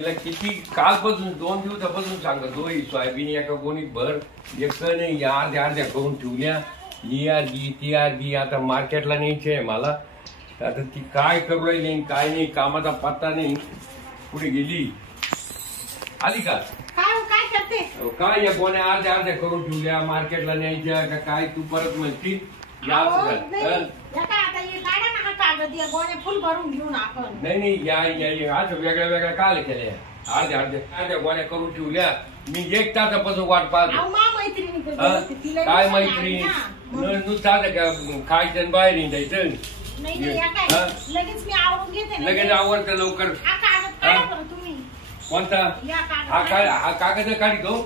तिला किती कालपासून 2 दिवसापासून सांगतो ही सोयाबीन एका गोणीत भर एक नाही अर्ध्या अर्ध्या करून ठेवल्या ही अर्धी ती अर्धी आता मार्केटला न्यायची आहे मला आता ती काय करू राहिली काय नाही कामाचा पत्ता नाही कुठे गेली आली का काय करते काय या गोण्या अर्ध्या अर्ध्या करून ठेवल्या मार्केटला न्यायच्या का काय तू परत म्हणती फुल भरून घेऊन आपण नाही या आज वेगळ्या वेगळ्या काय केल्या अर्ध्या अर्ध्या अर्ध्या गोण्या करून ठेवल्या मी एक तासापासून वाट पाहतो काय मैत्रीण नुसतं खायचं बाहेर निघायचं लगेच आवडतं लवकर कोणता हा कागद काढतो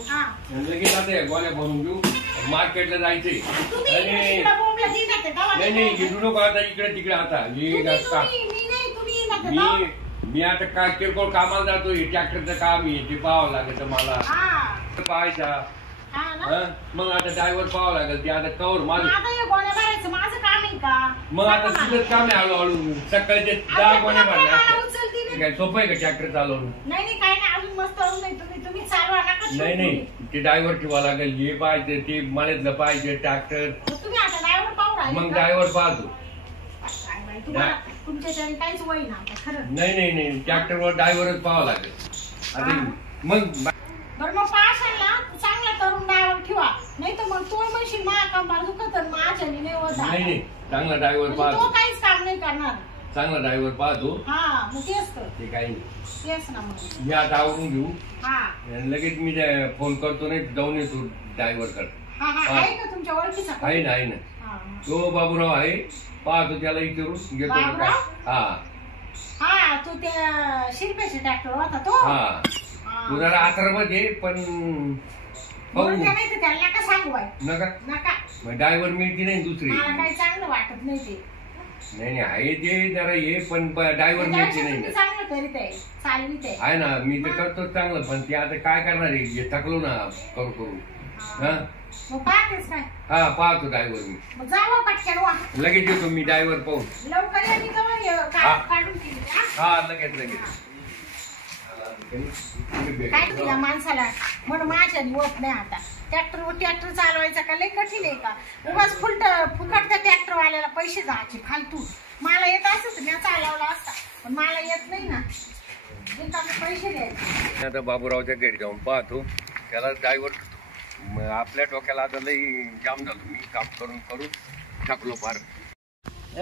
लगेच आता गोण्या भरून घेऊ मार्केटला जायचंय नाही घेऊ नको आता इकडे तिकडे आता मी आता काय किरकोळ कामाला जातोय ट्रॅक्टरचं काम आहे ते पाहावं लागेल मला पाहायचा मग आता ड्रायव्हर पाहावं लागेल ते आता कवर माझं मग आता तुझंच काम आहे हळूहळू सकाळचे 10 गोण्या भरल्या काय सोपं आहे का ट्रॅक्टर चालवून नाही ते ड्रायव्हर ठेवा लागेल हे पाहायचं ते मळ्यातलं पाहिजे ट्रॅक्टर मग ड्रायव्हर पाहतो नाही ट्रॅक्टरवर ड्रायव्हरच पाहावं लागेल आता मग नाही चांगला ड्रायव्हर पाहतो चांगला ड्रायव्हर पाहतो ते काही मी आता आवरून घेऊ लगेच मी फोन करतो नाही जाऊन येतो ड्रायव्हर कडे आहे ना तो बाबूराव आहे पाहतो त्याला विचारून घेतो तू त्या शिरप्याचे ट्रॅक्टर होता तो तू जरा आश्रमात पण नका ड्रायव्हर मिळते नाही दुसरी काही चांगलं वाटत नाही ते नाही आहे ते जरा हे पण ड्रायव्हर मिळते नाही आहे ना मी तर करतो चांगलं पण ते आता काय करणार आहे थकलो ना करू पाहतो ड्रायव्हर मी लगेच येतो मी ड्रायव्हर पाहून लगेच काय माणसाला म्हणून माझ्या होत नाही आता ट्रॅक्टर चालवायचा का लय कठीण आहे का उगाच फुकट त्या ट्रॅक्टर वाल्याला पैसे जायचे फालतू मला येत असत मी चालवला असता पण मला येत नाही ना पैसे द्यायचे आता बाबूरावच्या घरी जाऊन पाहतो त्याला ड्रायव्हर आपल्या डोक्याला आता लई जाम झालो मी काम करून टाकलो फार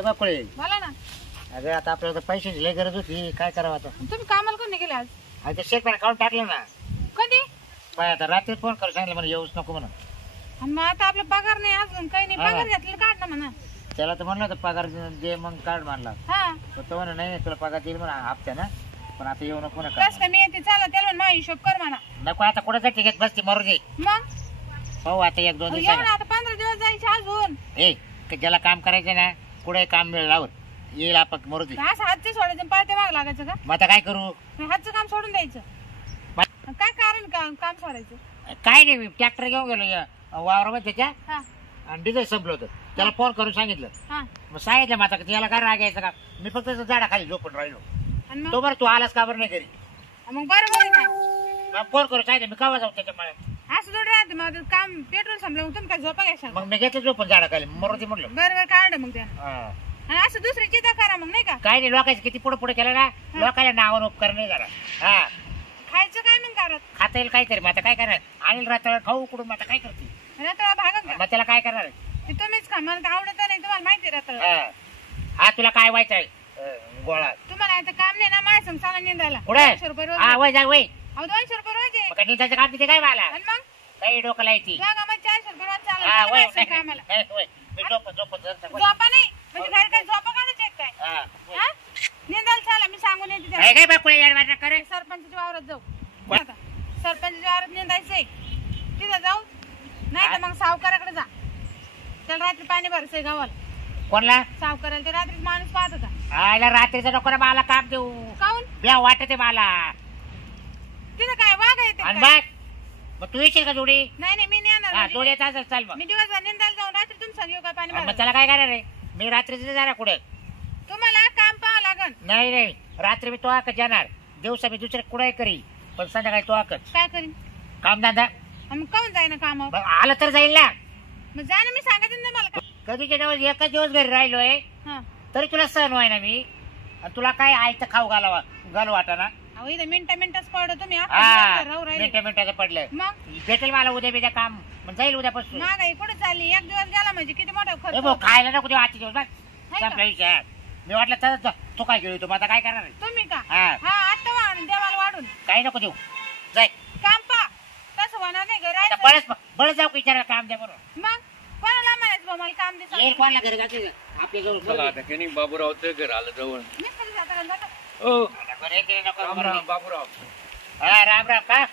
बापळे मला ना अगं आता आपल्याला पैशाची लय गरज होती काय करावं आता तुम्ही कामाला कोण गेले आज आता शेतकरी काढून टाकलं ना कधी बाय आता रात्री फोन करून सांगितलं मला येऊच नको म्हणून मग आता आपला पगार नाही अजून काही नाही पगार घेतलेला काढ ना म्हणा त्याला तर म्हणलं होतं पगार दे मग कार्ड मानला तो म्हणा नाही तुला पगार देईल म्हणा हप्त्या ना पण आता येऊ नको नका मी येते चला त्याला माझा हिशोब कर म्हणा नको आता कुठं तिकीट बसते मरू दे मग पाहू आता 1-2 दिवस आता 15 दिवस जायचे अजून ज्याला काम करायचं ना कुठे काम मिळालं येईल आपण मरू दे असं हातचे सोडायचं पाय ते माग लागायचं का मग आता काय करू हातचं काम सोडून द्यायचं काय कारण काम सोडायचं काय नाही ट्रॅक्टर घेऊन गेलो वावरामध्ये त्याच्या आणि डिझेल संपलं होतं त्याला फोन करून सांगितलं मग सांगितलं माता त्याला काय रागायचं का मी फक्त झाडाखाली झोपून राहिलो तो बरं तू आलास का बरं नाही घरी मग बरोबर फोन करून सांगितलं मी केव्हा जाऊ त्याच्यामुळे असं थोडं राहते मग काम पेट्रोल संपलं तुम्ही काय झोपा घ्या मग मी घेतलं झोपून झाडाखाली मरुदी म्हटलं बरोबर काढ मग त्या असं दुसरी चिंता करा मग नाही का काय नाही लोकांचं किती पुढे केलं ना लोकांना नावानं उपकार नाही जरा खायचं काय मग करत खाता येईल काहीतरी मग आता काय करणार आणि रात्र खाऊ कुठून आता काय करते रात्र भागत मग त्याला काय करणार ते तुम्हीच खा मला आवडत नाही तुम्हाला माहिती रात्र हा तुला काय व्हायचं आहे गोळा तुम्हाला आता काम नाही ना माझ्या संग चाला निंदायला पुढे 200 रुपये रोज वय जा वय 200 रुपये रोज आहे निंदाचं काम तिथे काय मला मग काही डोकं लायची 400 रुपये रोज चालू कामाला झोपा नाही म्हणजे घरी काय झोपा काढायचे काय निंदाल चाला मी सांगून येते करे सरपंचाच्या वावरात जाऊ सरपंचाच्या वावरात निंदायचंय तिथं जाऊ नाही तर मग सावकाराकडे जा त्याला रात्री पाणी भरायचंय गावाला कोणला सावकाराला ते रात्री माणूस पाहत होता आयला रात्रीचं नको ना मला काम देऊ काऊन ब्या वाटते मला तिथं काय वाघ येते मग तू येशील का जोडी नाही मी नाही येणार जोडी येत असेल चाल मग मी दिवसभर निंदायला जाऊन रात्री तुमचं येऊ काय पाणी मग त्याला काय करणार आहे मी रात्रीच जाणार कुठे तुम्हाला काम पाहावं लागल नाही रात्री मी तो जाणार दिवसा मी दुसरे कुठे करी पण संध्याकाळी तो आकच काय करीन कामधंदा मग काऊन जाईना कामावर मग आलं तर जाईल ना मग जा ना मी सांगते ना मला कधीच्या दिवस एकच दिवस घरी राहिलोय हा तरी तुला सहन व्हाय ना मी आणि तुला काय आयतं खाऊ घालू वाटाना अहो इथं मिनिटच पडतो तुम्ही हा राहू राहिले मिनिटाचं पडलं मग भेटेल मला उद्या बिद्या काम मग जाईल उद्यापासून महागाई कुठे चालली एक दिवस गेला म्हणजे किती मोठा ए खर्च भाऊ खायला नको देऊ आजचे दिवस बघ हाय का? संपला विषय मी वाटलं तर तो काय घेऊ तू आता काय करणार आहे? तुम्ही का हा. हा आता वाढून देवाला वाढून काही नको देऊ जाय काम पा तसं होणार नाही घरी आता राहायचं. बळच जाऊ विचारा काम द्या बरोबर मग कोणाला म्हणायचं बा मला काम दे येईल कोणाला घरी जाते आपल्या जवळ चला आता की नाही बाबूरावचं घर आलं जवळ मी खाली जाता का जाता? ओ बरे केले नको राम बरोबर. राम बाबूराव हा राम राम का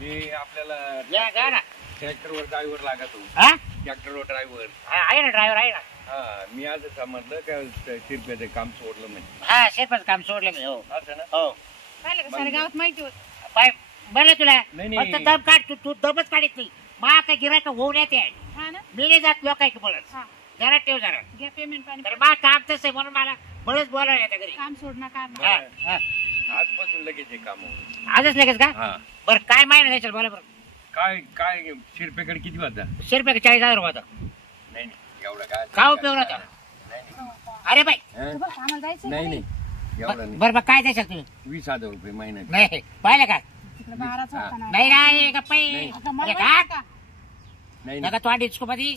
हे आपल्याला या गा ना ट्रॅक्टरवर ड्रायव्हर लागत हो हा ट्रॅक्टरवर ड्रायव्हर हा, आहे ना ड्रायव्हर आहे ना हा मी आज समजलं का शिरप्याचं काम सोडलं म्हणजे हा शेतच काम सोडलं मी हो असं ना हो पाहिलं का सारे गावात माहिती होत पाय बरं तुला नाही, नाही. फक्त दम काढ तू दमच काढत नाही मा काय गिरायक होऊन येते हा ना मी नाही जात लोकांची बोलत हा जरा ठेव जरा घ्या पेमेंट पाणी तर मा काम तसं आहे म्हणून मला बळच बोलावं येतं घरी काम सोडणार काम हा, हा. आजपासून लगेच हे काम होईल. आजच लगेच का हा बरं काय माहिती नाही बोला बरं काय काय शिरपेकडे किती वाजता शिरपे 40,000 होता नाही नाही एवढं काय का उपयोग नव्हता नाही अरे बाई हं? बघ, आम्हाला जायचं नाही नाही एवढं नाही बरं काय द्यायचं तुम्ही 20,000 रुपये महिन्यात नाही पाहिलं का तिकडे बाराच होता ना नाही नाही गप्पाई नाही. आता मला अरे माहिती का का? नाही नका नाही. तो डिस्को मध्ये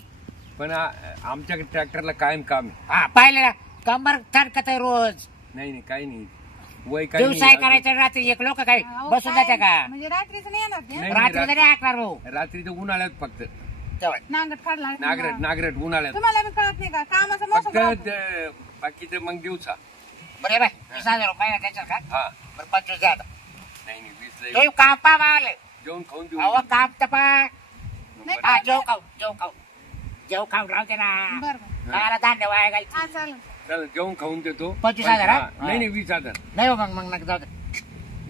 पण आमच्याकडे ट्रॅक्टरला कायम काम आहे हा पाहिलं ना कंबर थडकत आहे रोज नाही नाही काही नाही वय काही दिवसाय करायचं रात्री एक लोक काय अहो, बसून काय? जाते का म्हणजे रात्रीच नाही येणार ते? नाही, रात्री तरी ऐकणार भाऊ रात्रीचं उन्हाळ्यात फक्त तेव्हा. नांगट काढला नागरट उन्हाळ्यात तुम्हाला बी कळत नाही का कामाचा मोसम फक्त राहतो. बाकीचं मग दिवसा बरं आहे बाय 20,000 महिना त्याच्यात का हा बरं 25 द्या आता नाही नाही 20 लय. जेव काम पा मावले जेवण खाऊन देऊ अहो काम तपा नाही, हा जेव खाऊ राहते ना बरं बरं मला धान्य वाया घालते हा चालेल चल जेवण खाऊन देतो 25,000 हा? हा, नाही नाही 20,000 नाही हो मग नका जाऊ दे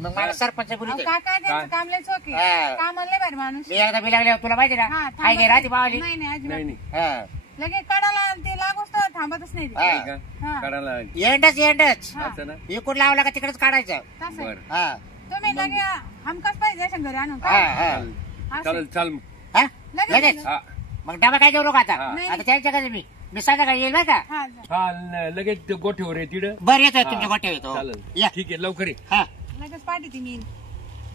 मग मला सरपंच बोलू अहो, दे काय काय त्यांचं काय? काम लय चोकी हा. कामाला लय भारी माणूस मी एकदा बी लागले तुला माहिती ना हा आई थांबत गे राहते बावली नाही नाही नाही अजिबात नाही हा. लगेच कडाला ते लागूच तर थांबतच नाही ते. हा. नाही का हा. काढायला एंडच हा. असं ना इकडून लावला का तिकडेच काढायचं तसं आहे. बरं हा तुम्ही लगे हमकाच पाहिजे अशा घरी आणून हा, का हा. असं. चालेल चाल मग. हा? लगेच लगेच हा मग डबा काय देऊ नका आता हा. नाही. आता त्यांच्या घरी मी संध्याकाळी येईल बरं का हा जा. हा लगेच ते गोठ्यावर आहे तिकडं बरं येतोय हा. तुमच्या गोट्या येतो चालेल या ठीक आहे लवकर ये हा लगेच पाठी ती मी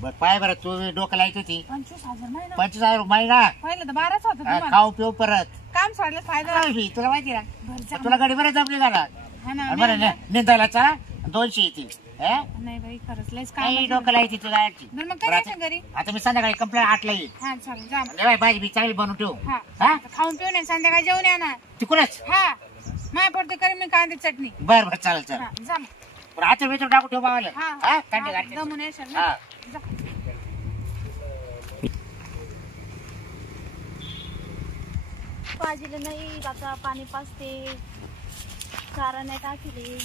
बरं पाय बरं तू डोकं लायत होती 25,000 महिना 25,000 महिना पहिलं तर 12च होतं हा, तुम्हाला खाऊ पिऊ परत काम सोडलं फायदा काय तुला माहिती ना घरी जा. तुला गाडी बरं जमली का ना हा ना आणि बरं नाही निंदायला चला 200 येतील हा? नाही बाई खरंच लयच काही काम डोकं लायची तुला यायची. बरं मग बरं, काय आता असेल घरी आता मी संध्याकाळी कंप्लेंट 8 ला येईल हा चालेल जा मग. बाय भाजी बी चांगली बनवून ठेवू हा हा आता खाऊन पिऊन ये, संध्याकाळी जेवण या ना तिकडूनच हा माय पडते करी मी कांदे चटणी बरं बरं चालेल चालेल हा जा मग. बरं आता मी टाकू ठेवू बाबाला हा हा हा कांदे घालते. दमून येशील ना हा जा. भाजीला नाही आता पाणी पाजते चारा नाही टाकले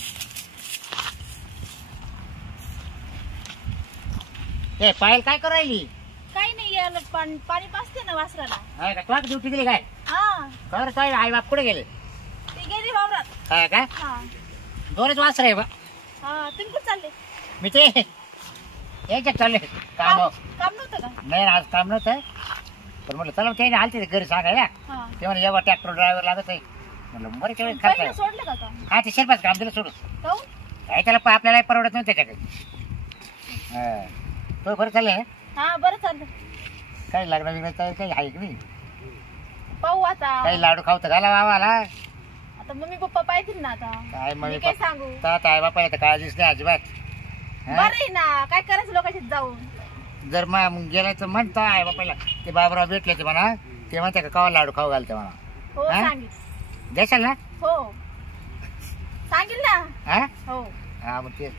ए पायल काय करू राहिली काही नाही याला पाणी पाजते ना वासराला हा का तुला ड्युटी दिली काय हा कर काय आई बाप कुठे गेले ते गेली वावरात हा का हा दोनच वासर आहे बा हा तुम्ही कुठे चालले मी ते यायच्यात चालले काम काम नव्हतं का नाही आज काम नव्हतं पण म्हटलं चला त्याने आलते घरी सांगायला हा ते म्हणे जेव्हा ट्रॅक्टर ड्रायव्हर लागत आहे म्हणलं बरं केव्हा पहिलं खर्च सोडलं का काम हा ते शेरपाच काम दिलं सोडून काहून? काय त्याला आपल्याला परवडत नव्हतं त्याच्याकडे हा तो बरं चाललंय हा बरं चाललं काही लग्न बिग्न काही आहे की नाही पाहू आता काही लाडू खावतं घाला बाबाला आता मम्मी पप्पा पाहतील ना आता काय मी मम्मी काय सांगू तर आई बापाला तर काळजीच नाही अजिबात हा? बरं आहे ना काय करायचं लोकांच्यात जाऊन जर मग गेलं तर म्हणतो आई बापाला ते बाबराव भेटले ते म्हणा ते म्हणते का कवा लाडू खाऊ घालते म्हणा हो हा? सांगेल देशाल ना हो सांगेल ना हा हो हा मग तेच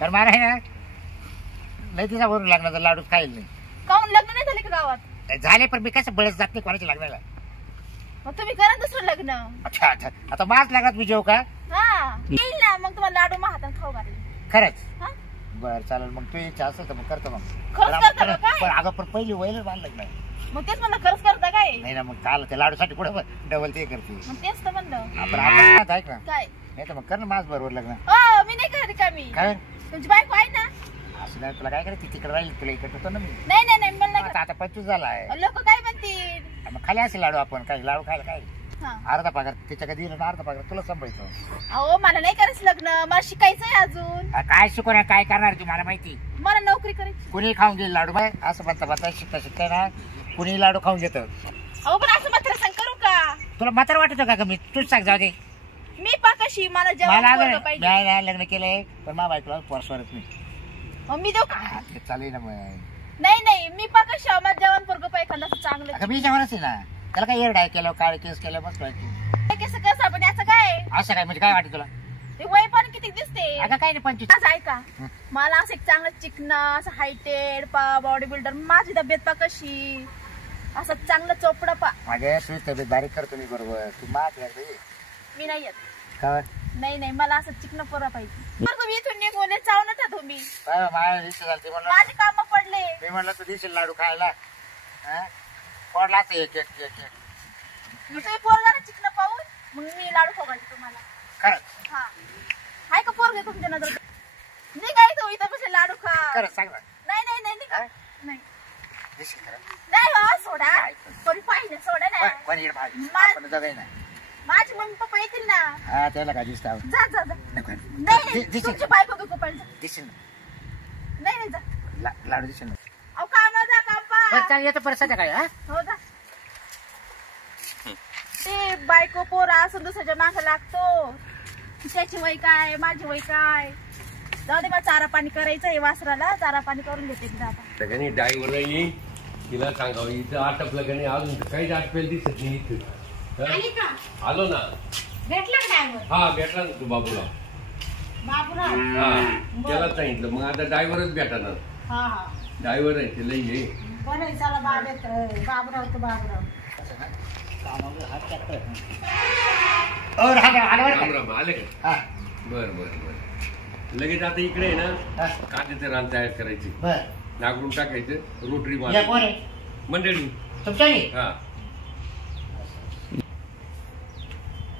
तर मारा आहे ना नाही तिचा बरोबर लागणार तर लाडूच खाईल नाही काहून लग्न नाही झाले का गावात झाले पण मी कसं बळच जात नाही कोणाच्या लग्नाला मग तुम्ही करा दुसरं लग्न अच्छा अच्छा आता माझ लागत मी जेव का हा येईल ना मग तुम्हाला लाडू हातात खाऊ घालेल खरंच हा? बर चालेल मग तू इच्छा असेल तर मग करतो मग खरंच करता का काय? पण अगं पण पहिली वयला बांधलं लग्न मग तेच म्हणलं खरंच करता काय नाही ना मग काल ते लाडूसाठी कुठे डबल ते करते मग तेच तर म्हणलं आपण आपण ऐक ना काय नाही तर मग कर ना माझ बरोबर लग्न हो मी नाही करत का मी काय तुमची बायको आहे ना असं नाही, तुला काय करायचं तिकडे राहील, तुला इकडे होतो ना मी. नाही नाही नाही मला नाही आता 25 झाला आहे. करायचं. लोक काय म्हणतील? मग खाली असे लाडू आपण काय लाडू खायला काय हा. अर्धा पगार त्याच्या कधी दिला ना अर्धा पगार तुला सांभाळतो. अहो मला नाही करायचं लग्न, मला शिकायचंय अजून. काय शिकवणार काय करणार तू मला माहिती. मला नोकरी करायची. कुणी खाऊन घेईल लाडू बाय असं बता शिकता शिकता ना कुणी लाडू खाऊन घेतं. अहो पण असं मात्र सांग करू का? तुला म्हातार वाटत का मी तूच सांग जाऊ दे. मी पाकाशी मला जेवण मला पोरगं पाहिजे. नाही लग्न केलंय पण मा बायकोला परस्वरच नाही. मग मी देऊ का? चालेल ना मग. नाही मी पाकाशी मला जेवण पोरगं पाहिजे एखादं असं चांगलं. अगं मी जेवणच आहे ना त्याला काय एरडाय केलं काळे केस केलं मस्त माहिती. कसं पण याचं काय? असं काय म्हणजे काय वाटत तुला? ते वय पण किती दिसते. अगं काय नाही 25. असं ऐका मला असं एक चांगलं चिकन असं हायटेड बॉडी बिल्डर माझी तब्येत पा कशी असं चांगलं चोपडं पा. माझ्या तुझी तब्येत बारीक करतो मी बरोबर तू मात मी नाही येत. काय नाही मला असं चिकन पोरा पाहिजे. तुम्ही इथून निघून चावून ना तुम्ही. माझ्या दिवशी झाली म्हणलं माझे काम पडले. मी म्हणलं तू दिशील लाडू खायला पडला एक एक एक एक तुम्ही पोरगा ना चिकन पाहून मग मी लाडू खावायचे तुम्हाला. खरंच हा आहे का पोरगे तुमच्या नजर? निघाय तो इथं बसले लाडू खा. खरंच सांग ना नाही निघा. नाही दिशील खरं नाही हो सोडा कोणी पाहिजे सोडा ना. कोणी येईल भाजी मा- आपण जाऊ ना. माझी मम्मी पप्पा येतील ना. हा त्याला काय दिसत जा नाही दिसेल. तुमची बायको दुखू पाहिजे. दिसेल नाही जा. लाडू दिसेल ना. अहो काम जा काम पा. चांगली येतो परत काय हा हो जा. ते बायको पोरा असं दुसऱ्याच्या मागं लागतो. त्याची वय काय माझी वय काय. जाऊ दे मला चारा पाणी करायचंय वासराला चारा पाणी करून घेते मी आता. सगळ्यांनी ड्रायव्हर येईल तिला सांगावं इथं आटपलं का नाही अजून तर काहीच आटपेल दिसत नाही इथं. आली का? आलो ना. भेटला का ड्रायव्हर? हा भेटला ना तू बाबूराव. बाबूराव. हा त्याला सांगितलं मग आता ड्रायव्हरच भेटणार. हा ड्रायव्हर आहे ते लई ये. बरं आहे, चला बाबूराव तो बाबूराव. राम आले का? हा बर लगेच आता इकडे आहे ना कांद्याचं रान तयार करायची बर नागरून टाकायचं रोटरी या कोण आहे मंडळी. तुमच्या हा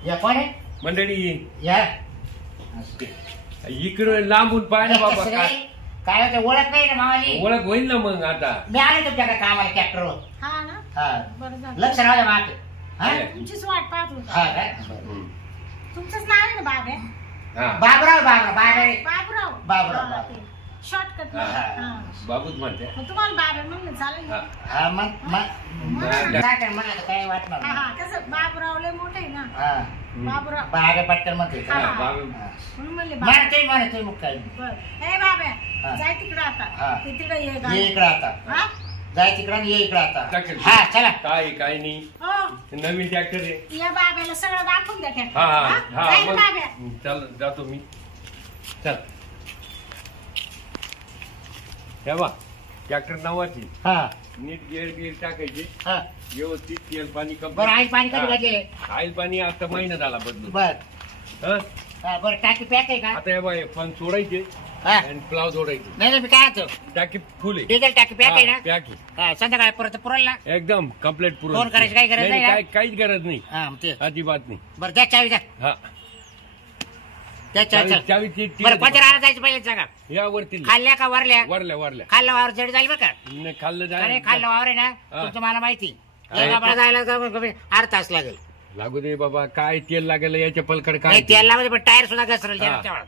या कोण आहे मंडळी या इकडे लांबून पाहिलं बाबा कसं काय काय? काय होतं ओळख नाही ना मामाची. ओळख होईल ना मग आता. मी आले तुमच्याकडे कामाला ट्रॅक्टरवर. हा ना हा बरं झालं. लक्ष राहू द्या मागे. हा तुमचीच वाट पाहत होता. हा काय हम्म. तुमचंच नाव आहे ना बाबे? हा बाबराव बाबूराव. शॉर्टकट. हा. बाबूच म्हणते. मग तुम्हाला बाबे म्हणलं चालेल ना? हा. हा मग काय काय म्हणाल काय वाटणार हा कसं बाबूराव लय मोठं आहे ना. हा बाबूराव बागे पटकन म्हणते हा, बाबू. म्हणून म्हणले म्हणते मग काय बरं ए बाबे हा. जाय तिकडं हा. आता. ते तिकडे ये ये गाडी. इकडं आता हा? जाय तिकडं ये इकडं आता टाकेल. हा चला काय नाही हो नवीन ट्रॅक्टर आहे. या बाब्याला सगळं दाखवून द्या ट्रॅक्टर. हा हा हा? हा जाय ना मग बाब्या. चल जातो मी. चल हे बा ट्रॅक्टर नावाची हा नीट गेअर बिअर टाकायचे हा व्यवस्थित तेल पाणी बरं आई पाणी कधी बदलेले ऑइल पाणी आता महिना झाला बदलून. बर हं? हा, बरं टाकी पॅक आहे का आता हे बाय पण सोडायचे हा आणि प्लाव जोडायचे. नाही मी काय होतो टाकी फुल आहे. डिझेल टाकी पॅक आहे ना पॅक हा संध्याकाळी परत पुरेल ना एकदम कम्प्लीट पुरवठा. फोन करायची काही गरज नाही ना? काहीच गरज नाही हा मग ते अजिबात नाही. बरं द्या चावी द्या हा द्या चावी चावीची बरं पंचर आणा जायचं पाहिजे सांगा यावरती खाल्ल्या का वरल्या वरल्या खाल्ला वावर जड जाईल बरं का नाही, खाल्लं अरे जाय खाल्ला वावर आहे ना हा. तुमचं मला माहिती हा. एका जायला कमीत कमी 8 तास लागेल लागू दे बाबा काय तेल लागेल याच्या पलकड काय नाही तेल लागू दे पण टायर सुद्धा घसरेल हा.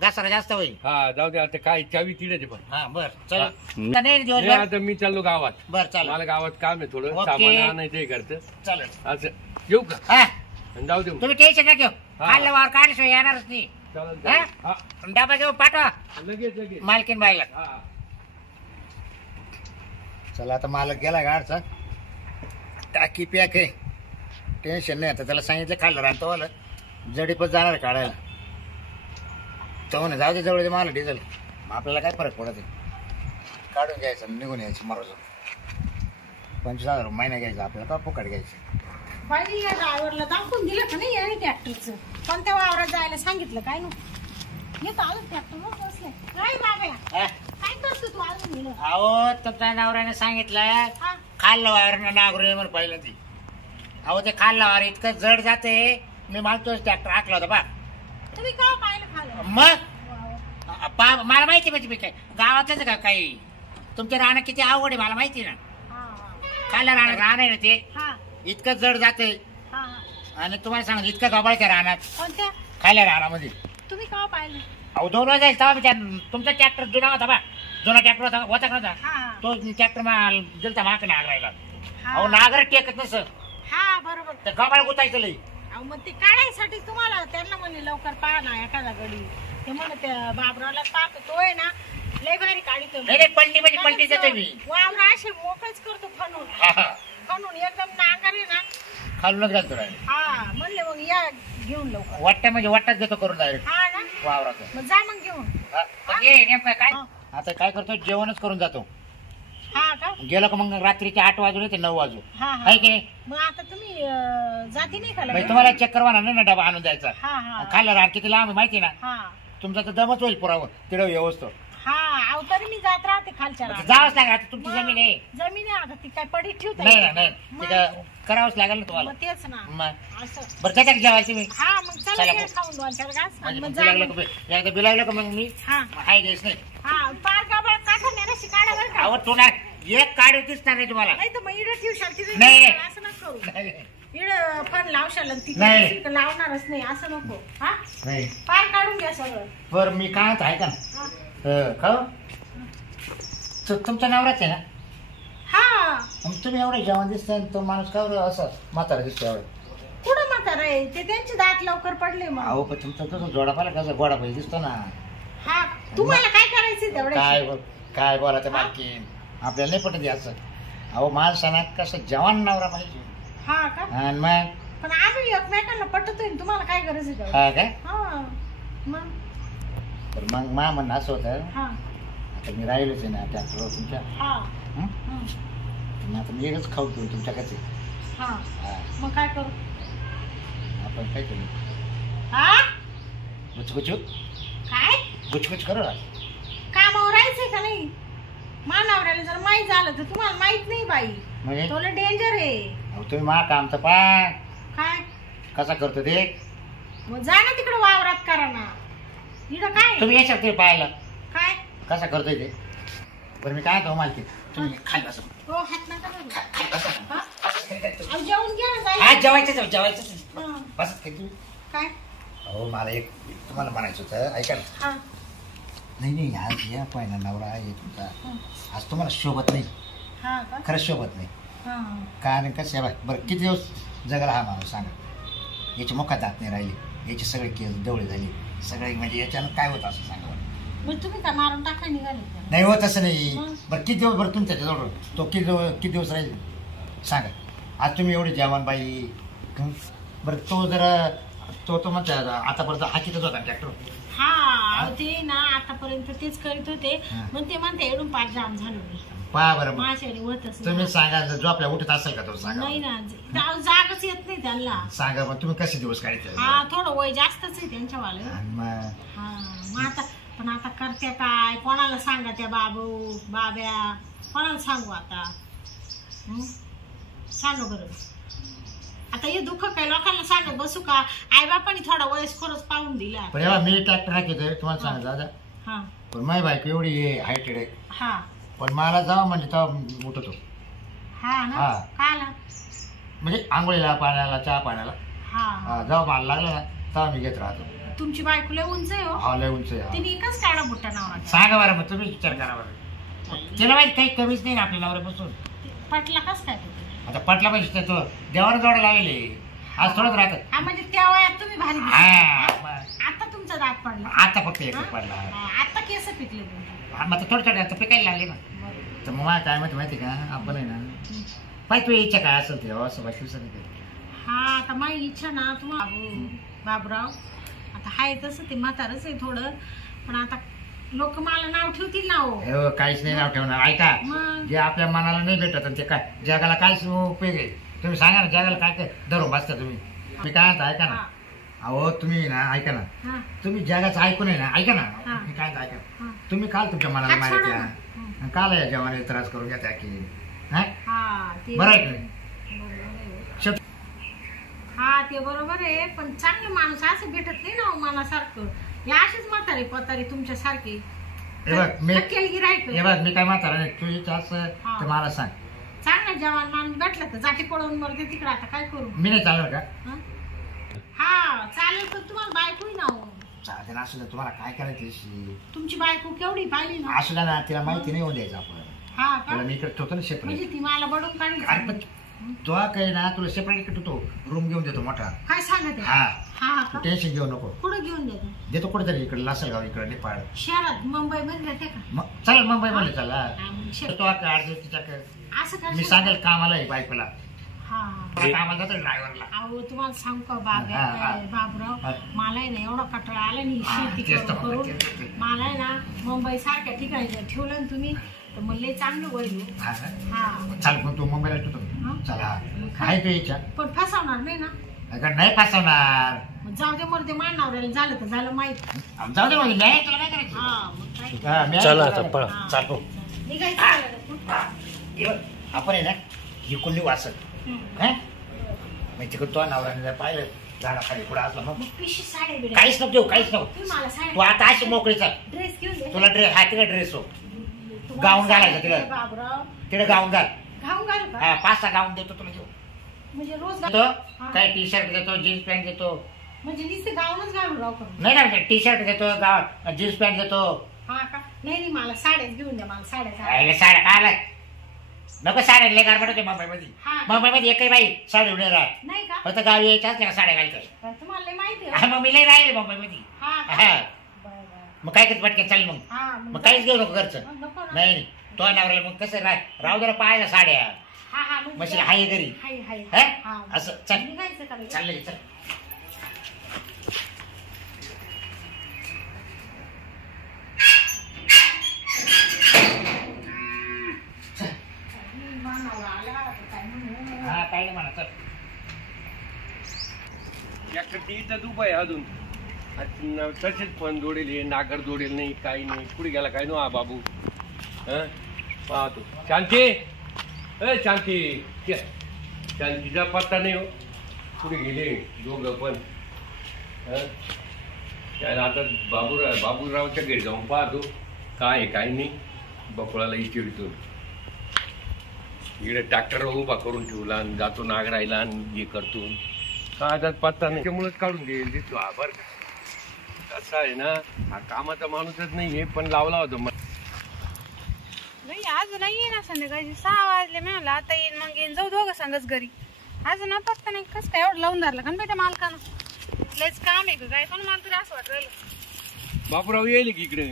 घसरा जास्त होईल हा जाऊ दे आता काय चावी तिडे पण. हा बर चल हा. नाही नाही, दिवसभर आता मी चाललो गावात. बर चाल मला गावात काम आहे थोडं ओके. सामान आणायचंय घरचं चालेल असं येऊ का हा आणि जाऊ दे मग. तुम्ही टेन्शन नका घेऊ हा. खाल्लं वावर काढल्याशिवाय येणारच नाही चालेल, हा? चालेल. हा, डबा घेऊन पाठवा लगेच मालकीन बाईला हा चला आता मालक गेला गाडचा टाकी पॅक आहे टेन्शन नाही आता त्याला सांगितलं खाल्लं राहतो वाला जडीपच जाणार काढायला तो म्हणे जाऊ दे जवळ दे मला डिझेल आपल्याला काय फरक पडत आहे काढून घ्यायचं निघून यायचं मरोज 25,000 महिना घ्यायचा आपल्याला का फुकट घ्यायचं बाई या ड्रायव्हरला दाखवून दिलं का नाही याने ट्रॅक्टरचं कोणत्या वावरात जायला सांगितलं काय नु येतो आलं ट्रॅक्टर बसले काय बाबा हा? काय करतो तू अजून गेलं अहो तुमच्या नवऱ्याने सांगितलं हा खाल्लं वावर नागरू म्हणून पाहिलं ती अहो ते खाल्लं वावर इतकं जड जाते मी मागतोच ट्रॅक्टर हाकला होता बा तुम्ही का पाहिलं खालं मग पा मला माहिती म्हणजे मी काय गावातच का काही तुमच्या राहणं किती आवड आहे मला माहिती ना. खायला राहणं आहे ना ते हा इतकं जड जाते हा आणि तुम्हाला सांग इतकं गबाळच्या राहणार कोणत्या खायला राहण्यामध्ये. तुम्ही केव्हा पाहिलं? अहो 2 वेळा जाईल तेव्हा मी तुमचा ट्रॅक्टर जुना होता बा जुना ट्रॅक्टर होता का हा तो ट्रॅक्टर दिलता माग नागरायला. हा. अहो नागर टेकत नस हा बरोबर. तर गबाळ गुतायचं लई. अहो मग ते काढायसाठी तुम्हाला त्यांना म्हणले लवकर पहा ना एखादा गडी ते म्हणे त्या बाबरावला पाहतो तो आहे ना लय भारी काढितो. नाही नाही पलटी म्हणजे पलटी देतो मी. वावर असे मोकळच करतो फणून फणून एकदम नांगर आहे ना खालूनच घालतो राहिले. हा म्हणले मग या घेऊन लवकर. वाटतं म्हणजे वाटच देतो करून डायरेक्ट हा ना वावराचं. मग जा मग घेऊन. ये नेमकं काय हा. आता काय करतो जेवणच करून जातो. हा का गेलो का मग रात्रीचे 8 वाजून येते 9 वाजून हा हा आहे की नाही. मग आता तुम्ही जाती नाही का म्हणजे लगेच? तुम्हाला चेक करवा ना डबा आणून द्यायचा. हा हा खायला राहण किती लांब आहे माहिती ना. हा तुमचा तर दमच होईल पुरावं तिथं व्यवस्थित हा अहो तरी मी जात राहते खालच्या रानात. जावंच लागेल आता तुमची जमीन आहे. जमीन आहे आता ती काय पडीत ठेवता नाही येते ना नाही का? ते काय करावंच लागेल ना मग तुम्हाला. तेच ना मग असं बरं त्याच्यात जेवायची मी हा मग चला चला घ्या भाऊ. खाऊन 2-4 घास म्हणजे मग मग जा बिलागलं मग. का एकदा बिलागलं का मग मी हा हाय घ्यायच नाही. हा पार गाबळ काढा नेराशी काढा बरं का. अहो तुला एक काढ दिसणार नाही तुम्हाला. नाही तर मग इडं ठेवशाल तिथे नाही, नाही. असं नको करू. नाही इडं पण लावशाल आणि नाही. तिथे लावणारच नाही असं नको. हा नाही. पार काढून घ्या सगळं. बरं मी काय आहे का हा. खाऊ तुमचा नवराच आहे ना. हा मग तुम्ही एवढं जेवण दिसतंय तो माणूस का बरं असं म्हातारा दिसतो एवढं. कुठं म्हातारा आहे ते त्यांचे दात लवकर पडले मग. अहो पण तुमचा तसं जोडा पाहिला कसा गोडा पाहिजे दिसतो ना. हा तुम्हाला काय करायचं तेवढे काय बोलायचं बाकी आपल्याला नाही पटत असं. अहो माणसाना कसं जवान नवरा पाहिजे. हा का आणि मग पण आम्ही एकमेकांना पटतोय ना, तुम्हाला काय गरज आहे तेवढी? हा काय हा मग तर मग मा म्हणणं असं होतं हा आता मी राहिलोच आहे ना ट्रॅक्टरवर तुमच्या. हा हं? हं. मग आता मी एकच खाऊ घेऊ तुमच्याकडे. हा हा मग काय करू? आपण काय करू हा गुचगुच काय गुचगुच करू ना. कामावर राहायचंय का नाही? मानावऱ्याला जर माहीत झालं तर तुम्हाला माहित नाही बाई म्हणजे तुला डेंजर आहे. अहो तुम्ही मा काम तर पा काय कसा करतो ते. मग जा ना तिकडे वावरात करा ना. इथं काय तुम्ही याच्यात ते पाहायला काय कसा करतोय ते. बरं मी काय तो मालकी तुम्ही खाली बसा. हो हात नका करू. खाली बसा. हा? अहो, जेवून घ्या ना हा जाई. जेवायचं जेवायचं हा. बस तुम्ही. काय अहो मला एक तुम्हाला म्हणायचं होतं ऐका ना. हा नाही नाही आज या पहिला नवरा आहे तुमचा हं. आज तुम्हाला शोभत नाही. हा का खरंच शोभत नाही. हा कारण कसं आहे बरं किती दिवस जगाला हा माणूस सांगा. याची मुखात दात नाही राहिली याची सगळे केस डवळे झाली सगळे म्हणजे याच्यानं काय होतं असं सांगा बरं. मग तुम्ही काय मारून टाका निघाले का? नाही होत असं नाही. मग? बरं किती दिवस बरं तुम्ही त्याच्याजवळ तो किती दिवस राहील सांगा. आज तुम्ही एवढी जवान बाई हं? बरं तो जरा तो म्हणतो आतापर्यंत हाकीतच होता ट्रॅक्टर. हा अहो, ते ना आतापर्यंत तेच करीत होते हा. मग ते म्हणते एवढून पाच जाम झालो मी पहा बरं मग माझ्याने होतच तुम्ही नाही. सांगा जो आपल्या उठत असेल का तो सांगा. नाही ना जागच येत नाही त्यांना. सांगा मग तुम्ही कसे दिवस काढायचे. हा थोडं वय जास्तच आहे त्यांच्यावालं. आणि मग हा मग आता पण आता करते काय कोणाला सांगा त्या बाबू बाब्या कोणाला सांगू आता हं? सांगा बरं आता हे दुःख काय लोकांना सांगत बसू का? आई बापाने थोडा वयस्करच पाहून दिला. पण याला मी ट्रॅक्टर हाकीतोय तुम्हाला सांगितलं दादा. हा पण माझी बायको एवढी हायटेड आहे हा पण मला जावा म्हणजे तेव्हा उठतो. हा ना हा. काला म्हणजे आंघोळीला पाण्याला चहा पाण्याला हा जेव्हा मला लागला ना तेव्हा मी घेत राहतो. तुमची बायको लय उंच आहे हो. हा लय उंच आहे, हा. तिने एकच काढा बुट्टा नावाचा. सांगा बरं मग तुम्ही विचार करा बरं. तिला माहिती काही कमीच नाही ना आपल्या नवऱ्यापासून. पटला कस काय तो? आता पटला पाहिजे तो देवाला जोडा लागेल आज थोडंच राहत. हा म्हणजे त्या वयात तुम्ही भारी दिसता. हा आता तुमचा दात पडला. आता फक्त एकच पडला. हा, आता केस पिकले तुमचे. हा, मग थोडं थोडं आता पिकायला लागले ना. बरोबर. तर मग मला काय माहिती का आपण आहे ना पाय तू इच्छा काय असेल ते असं बाकी सगळं. हा आता माझी इच्छा ना तुम्हाला बाबराव आता हाय तसं ते म्हातारच आहे थोडं पण आता लोक मला नाव ठेवतील ना हो. काहीच नाही नाव ठेवणार. ऐका मग जे आपल्या मनाला नाही भेटत आणि ते काय जगाला काहीच उपयोग आहे. तुम्ही सांगा ना जगाला काय काय धरून बसता तुम्ही. मी काय म्हणतो ऐका ना. हा, अहो तुम्ही ना ऐका ना हा, तुम्ही जगाचं ऐकून आहे ना ऐका ना. हा. मी काय म्हणतो ऐका हा. तुम्ही काल तुमच्या मनाला हात सोडा माहिती ना. आहे काल या जवानी त्रास करून घ्या की हा हा, ते बरं आहे की नाही. बरोबर आहे. शेवटी हा ते बरोबर आहे पण चांगले माणूस असं भेटत नाही ना हो मनासारखं. हे असेच म्हातारे पतारे तुमच्यासारखे हे बघ मी थकेल गिरायक हे बघ मी काय म्हातारा नाही तू इथं असं हा. तर मला सांग सांग ना जवान मान भेटलं तर जाती पळवून मरते तिकडे आता काय करू मी नाही चालणार का हं? हा चालेल पण तुम्हाला बायको ना हो. चालते ना असू दे तुम्हाला काय करायचं त्याशी? तुमची बायको केवढी पाहिली ना असू द्या ना तिला माहिती नाही होऊन द्यायचं आपण हा का तुला मी इकडे ठेवतो ना सेपरेट म्हणजे ती मला बडून अरे काढली पण तो काय ना तुला सेपरेट इकडे ठेवतो रूम घेऊन देतो मोठा काय सांगत आहे? हा हा का टेन्शन घेऊ नको कुठं घेऊन देतो देतो कुठेतरी इकडे लासलगाव इकडे नेपाळ शहरात मुंबई मध्ये राहते का मग चालेल मुंबई मध्ये चला हा, मग तो काय तिच्याकडे असं मी काय सांगेल कामाला आहे बायकोला हा कामाला जातो ड्रायव्हरला अहो तुम्हाला सांगू का बाब हा, हा. बाबराव हा. मला आहे ना एवढा कटाळा आला नाही हा, शेती तेच तर करून म्हणलं, तेच करून तर. मला आहे ना मुंबई सारख्या ठिकाणी जर ठेवलं ना तुम्ही तर मला लय चांगलं होईल हो. हा हा चाल पण तू मुंबईला ठेवतो हा? चला आहे तू इच्छा पण फसवणार नाही ना अगं नाही फसवणार मग जाऊ दे मला ते मानावर झालं तर झालं माहित जाऊ दे म्हणजे नाही तुला काय करायचं हा मग काय हा, मी आहे चला तुला आता, काय? पळा. हा. चाल भाऊ. निघायचं का लगेच? हे बघ, आपण आहे ना ही कुंडी वाचत हम्म. हा मग तिकडे तो नवऱ्याने जर पाहिलं झाडाखाली पुढे असला मग मग पिशी साड्या बिड्या काहीच नको देऊ काहीच नको तुम्ही मला तू साड्या आता अशी मोकळी चाल ड्रेस घेऊन दे तुला ड्रेस हा तिकडे ड्रेस हो तुम्हाला गाऊन घालायचं सांगितलंय तिला. बाबराव तिकडे गाऊन घाल घाऊन घालू का हा 5-6 गाऊन देतो तुला घेऊ म्हणजे रोज देतो हा. काय टी शर्ट देतो जीन्स पॅन्ट देतो म्हणजे नुसते गाऊनच घालून राहू का नाही ना टी शर्ट देतो जीन्स पॅन्ट देतो हा का नाही नाही मला साड्याच घेऊन द्या मला साड्या अरे साड्या काय आलाय नको साड्या लय गारबड होते मुंबईमध्ये हा. मुंबईमध्ये एकही बाई साडी उडे राहत नाही का फक्त गावी यायच्या त्याला साड्या घालतो तुम्हाला लय माहिती हा, आहे मग मी लय राहिले मुंबईमध्ये हा का? हा. बरं, बरं. मग काय करत पटके चाल मग हा मग काहीच घेऊ नको घरचं नको ना. नाही तो नवऱ्याला मग कसं राहू जरा पाहायला साड्या हा हा म्हणजे मशीन हाय घरी हाय हाय हा? हा असं चल निघायचं का लगेच? चाललंय चल मानावर आला तर काय म्हणू? हा काय नाही म्हणा चल इथं दुबई अजून तसेच पण जोडेल हे नागर जोडेल नाही काही नाही पुढे गेला काय नो हा बाबू हं पाहतो शांती ए शांती ये. शांतीचा पत्ता नाही हो पुढे गेले दोघं पण हं? त्याला आता बाबूरावच्या घरी जाऊन पाहतो काय आहे काय नाही बकुळाला इचिडतो इकडे ट्रॅक्टर उभा करून ठेवला आणि जातो नागरायला आणि हे करतो काय पत्ता नाही त्यामुळेच काढून देईल दिसतो हा बरं का कसं आहे ना हा कामाचा माणूसच नाही हे पण लावला होता नाही आज नाही ना संध्याकाळी 6 वाजले मी म्हणलं आता येईन मग येईन जाऊ दोघं सांगच घरी आज ना पत्ता नाही कस काय एवढं लावून धरलं का बेटा मालकानं लयच काम आहे का काय पण मला तरी असं वाटत राहिलं बापूराव येईल की इकडे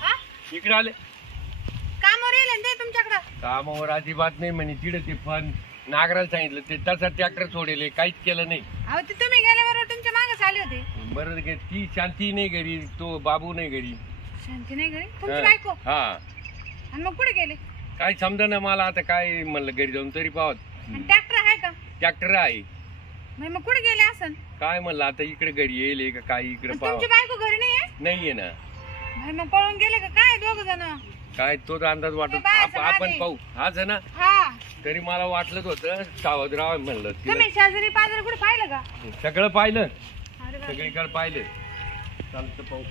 हा इकडे आले कामावर येईल ना ते तुमच्याकडं कामावर अजिबात नाही म्हणे तिकडे ते पण नागराला सांगितलं ते तसा ट्रॅक्टर सोडेल काहीच केलं नाही अहो ते तुम्ही गेल्याबरोबर तुमच्या मागे आले होते बरं की ती शांती नाही घरी तो बाबू नाही घरी शांती नाही घरी तुमची बायको हा आणि मग कुठे गेले काय समजा ना मला आता काय म्हणलं घरी जाऊन तरी पाहत आणि ट्रॅक्टर आहे का ट्रॅक्टर आहे मग कुठे गेले असं काय म्हणलं आता इकडे घरी येईल का काय इकडे तुमची पाहत बायको घरी नाही आहे नाहीये ना भाई मग पळून गेले का काय दोघ जण काय तोच अंदाज वाटत ते बाहेरचं आपण मागे. पाहू हाच आहे ना हा तरी मला वाटलंच होतं सावधराव म्हणलं तिला तुम्ही शेजारी पाजारी कुठे पाहिलं का सगळं पाहिलं अरे बापरे. सगळीकडे पाहिलं चालतं पाहू